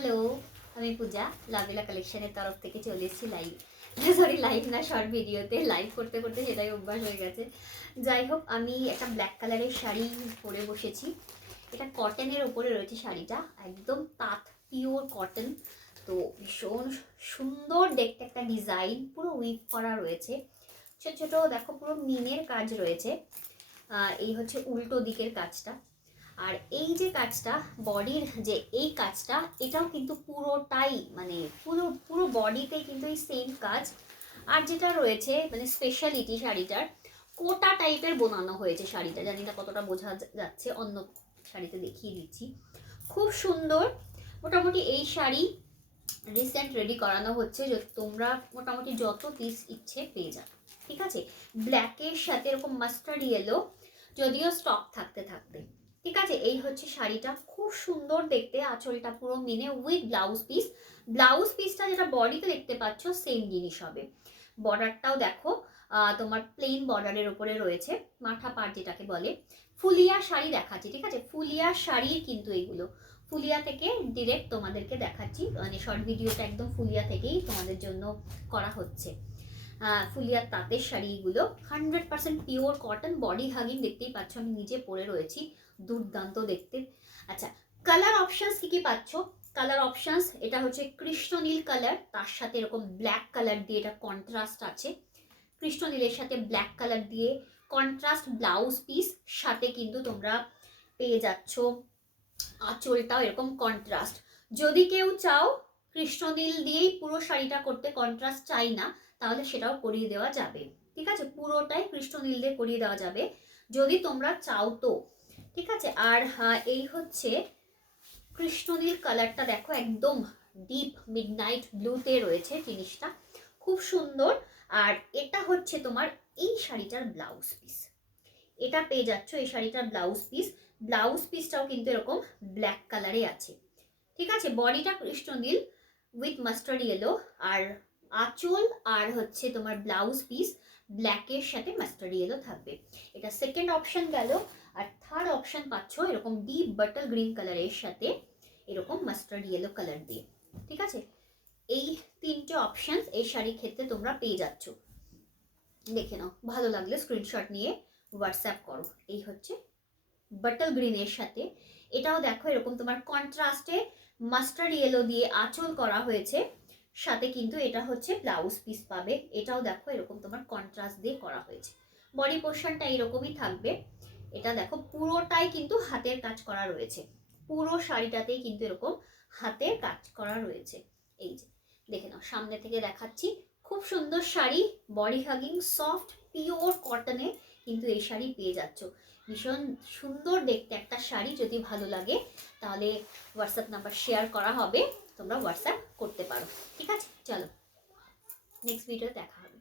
Hello, আমি পূজা লাভিলা কালেকশনের তরফ থেকে চলে এসেছি লাইভ না শর্ট ভিডিওতে। লাইভ করতে করতে সেটাই অভ্যাস হয়ে গেছে। যাই হোক, আমি একটা ব্ল্যাক কালারের শাড়ি পরে বসেছি। এটা কটনের ওপরে রয়েছে শাড়িটা, একদম তাঁত পিওর কটন। তো ভীষণ সুন্দর দেখতে একটা ডিজাইন, পুরো উইভ করা রয়েছে। ছোট ছোট দেখো পুরো মিনের কাজ রয়েছে। এই হচ্ছে উল্টো দিকের কাজটা। আর এই যে কাজটা, বডির যে এই কাজটা, এটাও কিন্তু পুরোটাই মানে পুরো পুরো বডিতে কিন্তু এই সেম কাজ। আর যেটা রয়েছে মানে স্পেশালিটি শাড়িটার, কোটা টাইপের বোনানো হয়েছে শাড়িটা। জানি না কতটা বোঝা যাচ্ছে, অন্য শাড়িতে দেখিয়ে দিচ্ছি। খুব সুন্দর। মোটামুটি এই শাড়ি রিসেন্ট রেডি করানো হচ্ছে, তোমরা মোটামুটি যত পিস ইচ্ছে পেয়ে যাবে। ঠিক আছে, ব্ল্যাকের সাথে এরকম মাস্টার্ড ইয়েলো, যদিও স্টক থাকতে থাকতে। ঠিক আছে, এই হচ্ছে শাড়িটা, খুব সুন্দর দেখতে। আঁচলটা পুরো মিনে উইথ ব্লাউজ পিস। ব্লাউজ পিসটা যেটা বডিতে দেখতে পাচ্ছ সেম জিনিস হবে। বর্ডারটাও দেখো তোমার প্লেন বর্ডারের উপরে রয়েছে, মাথা পাট যেটাকে বলে। ফুলিয়া শাড়ি দেখাচ্ছি, ঠিক আছে, ফুলিয়া শাড়ির কিন্তু এগুলো ফুলিয়া থেকে ডিরেক্ট তোমাদেরকে দেখাচ্ছি, মানে শর্ট ভিডিওটা একদম ফুলিয়া থেকেই তোমাদের জন্য করা হচ্ছে। ফুলিয়ার তাঁতের শাড়িগুলো 100% পিওর কটন, বডি হাগিং, দেখতেই পাচ্ছ আমি নিজে পরে রয়েছি, দুর্দান্ত দেখতে। আচ্ছা, কালার অপশনস কি কি পাচ্ছ? কালার অপশনস এটা হচ্ছে কৃষ্ণনীল কালার, তার সাথে এরকম ব্ল্যাক কালার দিয়ে এটা কন্ট্রাস্ট আছে। কৃষ্ণনীলের সাথে ব্ল্যাক কালার দিয়ে কন্ট্রাস্ট ব্লাউজ পিস, সাথে কিন্তু তোমরা পেয়ে যাচ্ছ আঁচলটাও এরকম কন্ট্রাস্ট। যদি কেউ চাও কৃষ্ণনীল দিয়েই পুরো শাড়িটা করতে, কন্ট্রাস্ট চাই না, তাহলে সেটাও করিয়ে দেওয়া যাবে। ঠিক আছে, পুরোটাই কৃষ্ণনীল দিয়ে করিয়ে দেওয়া যাবে যদি তোমরা চাও তো। ঠিক আছে, আর এই হচ্ছে কৃষ্ণনীল কালারটা, দেখো একদম ডিপ মিডনাইট ব্লুতে রয়েছে জিনিসটা, খুব সুন্দর। আর এটা হচ্ছে তোমার এই শাড়িটার ব্লাউজ পিস, এটা পেয়ে যাচ্ছ এই শাড়িটার ব্লাউজ পিস। ব্লাউজ পিসটাও কিন্তু এরকম ব্ল্যাক কালারে আছে। ঠিক আছে, বডিটা কৃষ্ণনীল উইথ মাস্টার্ড ইয়েলো, আর আঁচল আর হচ্ছে তোমার ব্লাউজ পিস ব্ল্যাকের সাথে মাস্টার্ড ইয়েলো থাকবে। এটা সেকেন্ড অপশন গেল। আর থার্ড অপশন পাচ্ছ এরকম ডিপ বাটল গ্রিন কালারের সাথে এরকম মাস্টার্ড ইয়েলো কালার দিয়ে। ঠিক আছে, এই তিনটে অপশন এই শাড়ির ক্ষেত্রে তোমরা পেয়ে যাচ্ছ। দেখে নাও, ভালো লাগলে স্ক্রিনশট নিয়ে হোয়াটসঅ্যাপ করো। এই হচ্ছে বাটল গ্রিনের সাথে, এটাও দেখো এরকম তোমার কন্ট্রাস্টে মাস্টার্ড ইয়েলো দিয়ে আঁচল করা হয়েছে, সাথে কিন্তু এটা হচ্ছে ব্লাউজ পিস পাবে। এটাও দেখো এরকম তোমার কন্ট্রাস্ট দিয়ে করা হয়েছে। বডি পোর্শনটা এরকমই থাকবে। এটা দেখো পুরোটাই কিন্তু হাতের কাজ করা রয়েছে, পুরো শাড়িটাতেই কিন্তু এরকম হাতের কাজ করা রয়েছে। এই যে দেখে নাও, সামনে থেকে দেখাচ্ছি, খুব সুন্দর sari, body hugging, soft pure কটনে কিন্তু এই শাড়ি পেয়ে যাচ্ছ। ভীষণ সুন্দর দেখতে একটা শাড়ি। যদি ভালো লাগে তাহলে হোয়াটসঅ্যাপ নাম্বার শেয়ার করা হবে, তোমরা হোয়াটসঅ্যাপ করতে পারো। ঠিক আছে, চলো নেক্সট ভিডিও দেখা হবে।